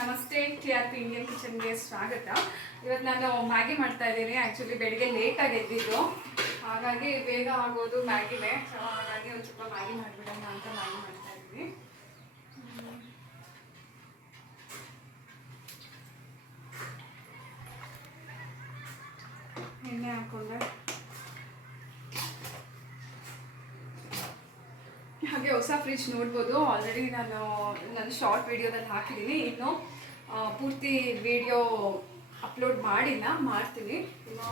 ನಮಸ್ತೆ, TRP Indian ಕಿಚನ್ಗೆ ಸ್ವಾಗತ. ಇವತ್ತು ನಾನು ಮ್ಯಾಗಿ ಮಾಡ್ತಾ ಇದ್ದೀನಿ. ಆ್ಯಕ್ಚುಲಿ ಬೆಳಿಗ್ಗೆ ಲೇಟಾಗಿ ಎದ್ದಿದ್ದು, ಹಾಗಾಗಿ ಬೇಗ ಆಗೋದು ಮ್ಯಾಗಿನೇ. ಸೊ ಹಾಗಾಗಿ ಒಂದು ಸ್ವಲ್ಪ ಮ್ಯಾಗಿ ಮಾಡಿಬಿಡೋಣ ಅಂತ ಮ್ಯಾಗಿ ಮಾಡ್ತಾ ಇದ್ದೀನಿ. ಎಣ್ಣೆ ಹಾಕೊಂಡೆ. ಹಾಗೆ ಹೊಸ ಫ್ರಿಜ್ ನೋಡ್ಬೋದು. ಆಲ್ರೆಡಿ ನಾನು ನನ್ನ ಶಾರ್ಟ್ ವಿಡಿಯೋದಲ್ಲಿ ಹಾಕಿದ್ದೀನಿ. ಇನ್ನು ಪೂರ್ತಿ ವಿಡಿಯೋ ಅಪ್ಲೋಡ್ ಮಾಡಿಲ್ಲ, ಮಾಡ್ತೀನಿ. ಇನ್ನು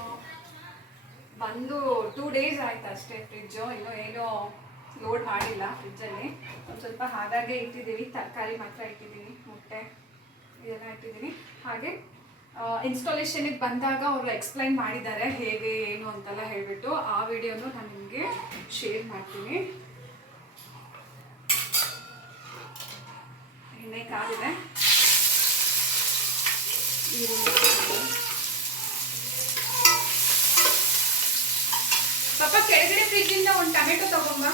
ಬಂದು 2 ಡೇಸ್ ಆಯ್ತು ಅಷ್ಟೇ ಫ್ರಿಜ್ಜು. ಇನ್ನೂ ಏನೋ ಲೋಡ್ ಮಾಡಿಲ್ಲ ಫ್ರಿಜ್ಜಲ್ಲಿ. ಒಂದು ಸ್ವಲ್ಪ ಹಾಗಾಗಿ ಇಟ್ಟಿದ್ದೀವಿ. ತರಕಾರಿ ಮಾತ್ರ ಇಟ್ಟಿದ್ದೀನಿ, ಮೊಟ್ಟೆ ಇದೆಲ್ಲ ಇಟ್ಟಿದ್ದೀನಿ. ಹಾಗೆ ಇನ್ಸ್ಟಾಲೇಷನಿಗೆ ಬಂದಾಗ ಅವರು ಎಕ್ಸ್ಪ್ಲೈನ್ ಮಾಡಿದ್ದಾರೆ ಹೇಗೆ ಏನು ಅಂತೆಲ್ಲ ಹೇಳಿಬಿಟ್ಟು. ಆ ವಿಡಿಯೋನು ನಾನು ನಿಮಗೆ ಶೇರ್ ಮಾಡ್ತೀನಿ. ಎಣ್ಣೆ ಕಾದಿದೆ. ಪಾಪ ಕೆಳಗಡೆ ಫ್ರಿಜ್ಜಿಂದ ಒಂದು ಟೊಮೆಟೊ ತಗೊಂಬ.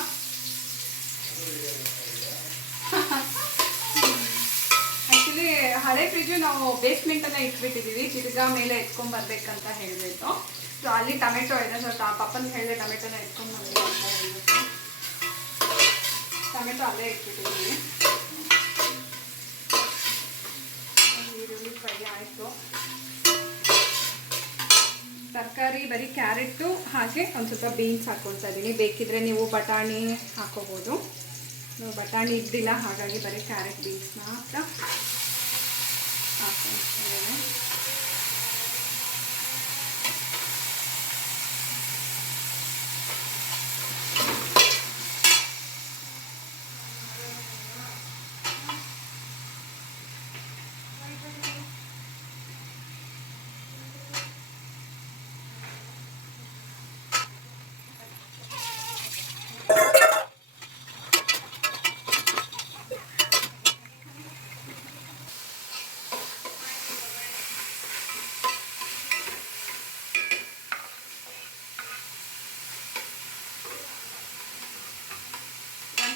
ಆ್ಯಕ್ಚುಲಿ ಹಳೆ ಫ್ರಿಜ್ಜು ನಾವು ಬೇಸ್ಮೆಂಟನ್ನು ಇಟ್ಬಿಟ್ಟಿದ್ದೀವಿ, ತಿರ್ಗಾ ಮೇಲೆ ಎತ್ಕೊಂಡ್ ಬರ್ಬೇಕಂತ ಹೇಳಿಬಿಟ್ಟು. ಸೊ ಅಲ್ಲಿ ಟೊಮೆಟೊ ಇದೆ. ಸೊ ಪಪ್ಪನ ಹೇಳಿದೆ ಟೊಮೆಟೊನ ಎತ್ಕೊಂಡ್ ಬರ್ಬೇಕು ಅಂತ ಹೇಳ್ಬಿಟ್ಟು ಟೊಮೆಟೊ ಅಲ್ಲೇ ಇಟ್ಬಿಟ್ಟಿದ್ದೀವಿ. ಈರುಳ್ಳಿ ಫ್ರೈ ಆಯಿತು. ತರಕಾರಿ ಬರೀ ಕ್ಯಾರೆಟು ಹಾಗೆ ಒಂದು ಸ್ವಲ್ಪ ಬೀನ್ಸ್ ಹಾಕ್ಕೊಳ್ತಾ ಇದ್ದೀನಿ. ಬೇಕಿದ್ರೆ ನೀವು ಬಟಾಣಿ ಹಾಕೋಬೋದು. ನಾವು ಬಟಾಣಿ ಇದ್ದಿಲ್ಲ, ಹಾಗಾಗಿ ಬರೀ ಕ್ಯಾರೆಟ್ ಬೀನ್ಸ್ ಮಾತ್ರ ಹಾಕ್ಕೊಳ್ತಾ ಇದ್ದೀನಿ.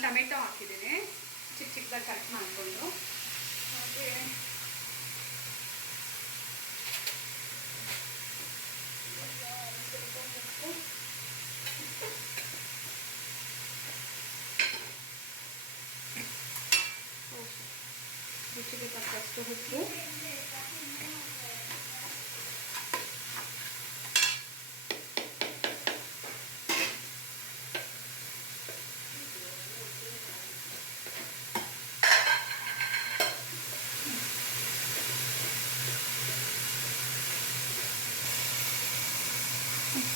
ಟೊಮೆಟೊ ಹಾಕಿದ್ದೀನಿ, ಚಿಕ್ಕ ಚಿಕ್ಕದಾಗಿ ಕಟ್ ಮಾಡಿಕೊಂಡು. ಹಾಗೆ ರುಚಿಗೆ ತಕ್ಕಷ್ಟು ಉಪ್ಪು,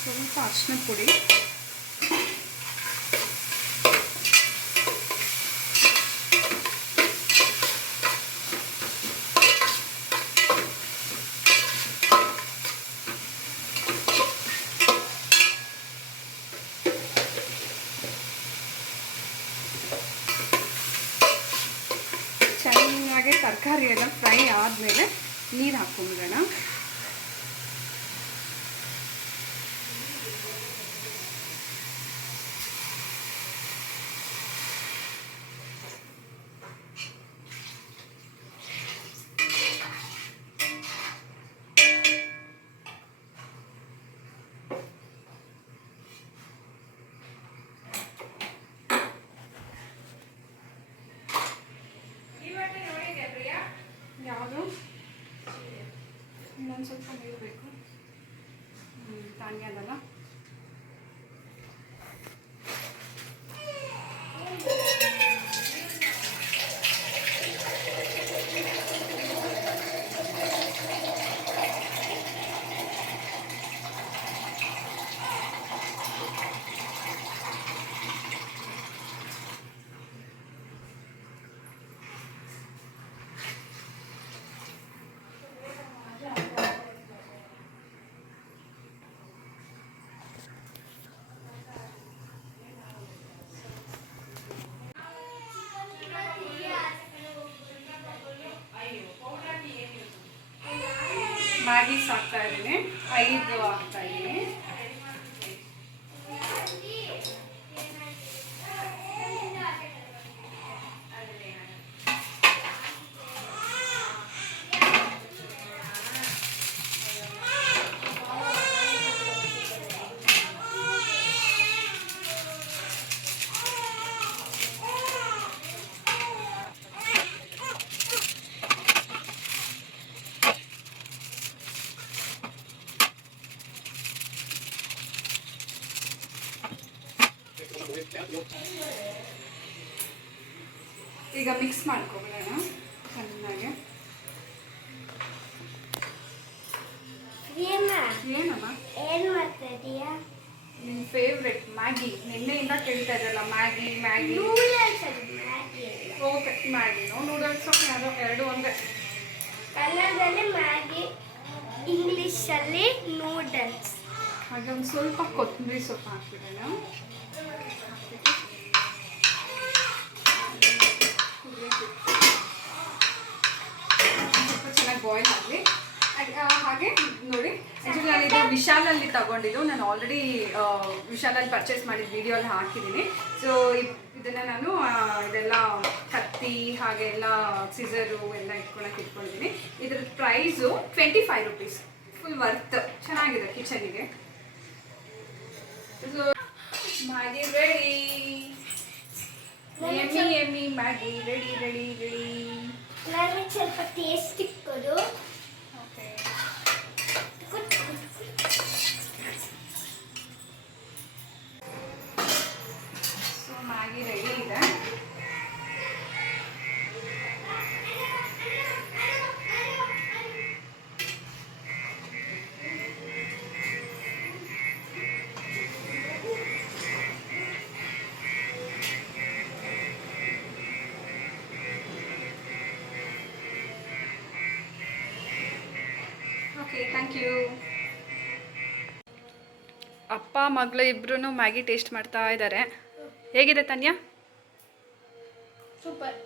ಸ್ವಲ್ಪ ಅರಿಶಿನ ಪುಡಿ, ಚೆನ್ನಾಗಿ ತರಕಾರಿ ಎಲ್ಲ ಫ್ರೈ ಆದಮೇಲೆ ನೀರು ಹಾಕ್ಕೊಂಬಿಡೋಣ. ಯಾವುದು ಇನ್ನೊಂದು ಸ್ವಲ್ಪ ನೀರು ಬೇಕು. ತಾಂಡಿ ಅದಲ್ಲ. ಮ್ಯಾಗೀಸ್ ಹಾಕ್ತಾ ಇದ್ದೀನಿ, 5 ಹಾಕ್ತಾ ಇದ್ದೀನಿ. ಈಗ ಮಿಕ್ಸ್ ಮಾಡ್ಕೊಬಿಡೋಣ ಚೆನ್ನಾಗಿ. ಏನಮ್ಮ ಏನು ಮಾಡ್ತಾ ಇದೀಯಾ? ನಿನ್ನ ಫೇವ್ರೆಟ್ ಮ್ಯಾಗಿ. ನಿನ್ನೆಯಿಂದ ಕೇಳ್ತಾ ಇದ್ದಲ್ಲ ಮ್ಯಾಗಿ ಮ್ಯಾಗಿ. ಓಕೆ ಮ್ಯಾಗಿನೋ ನೂಡಲ್ಸು ಯಾವುದೋ ಎರಡು ಒಂದೇ. ಕನ್ನಡದಲ್ಲಿ ಮ್ಯಾಗಿ, ಇಂಗ್ಲೀಷಲ್ಲಿ ನೂಡಲ್ಸ್. ಹಾಗೆ ಒಂದು ಸ್ವಲ್ಪ ಕೊತ್ತಂಬರಿ ಸೊಪ್ಪು ಹಾಕ್ಬಿಡೋಣ. ಸ್ವಲ್ಪ ಚೆನ್ನಾಗಿ ಬಾಯ್ಲ್ ಆಗಲಿ. ಹಾಗೆ ನೋಡಿ, ಆ್ಯಕ್ಚುಲಿ ನಾನು ಇದು ವಿಶಾಲಲ್ಲಿ ತಗೊಂಡಿದ್ದು. ನಾನು ಆಲ್ರೆಡಿ ವಿಶಾಲಲ್ಲಿ ಪರ್ಚೇಸ್ ಮಾಡಿದ ವಿಡಿಯೋ ಎಲ್ಲ ಹಾಕಿದ್ದೀನಿ. ಸೊ ಇದನ್ನು ನಾನು ಇದೆಲ್ಲ ಕತ್ತಿ ಹಾಗೆ ಎಲ್ಲ ಸಿಸರು ಎಲ್ಲ ಇಟ್ಕೊಂಡಿದ್ದೀನಿ. ಇದ್ರ ಪ್ರೈಸು 25 rupees. ಫುಲ್ ವರ್ತ್, ಚೆನ್ನಾಗಿದೆ ಕಿಚನಿಗೆ. So Maggi ready. ಎಮ್ಮಿ ಮ್ಯಾಗಿ ರೆಡಿ ರೆಡಿ ರೆಡಿ. ನನಗೆ ಸ್ವಲ್ಪ ಟೇಸ್ಟ್ ಇಕ್ಕೋದು. ಓಕೆ, ಸೊ ಮ್ಯಾಗಿ ರೆಡಿ ಇದೆ. Okay, thank you. ಅಪ್ಪ ಮಗಳು ಇಬ್ಬರೂ ಮ್ಯಾಗಿ ಟೇಸ್ಟ್ ಮಾಡ್ತಾ ಇದ್ದಾರೆ. ಹೇಗಿದೆ ತನ್ಯಾ? ಸೂಪರ್.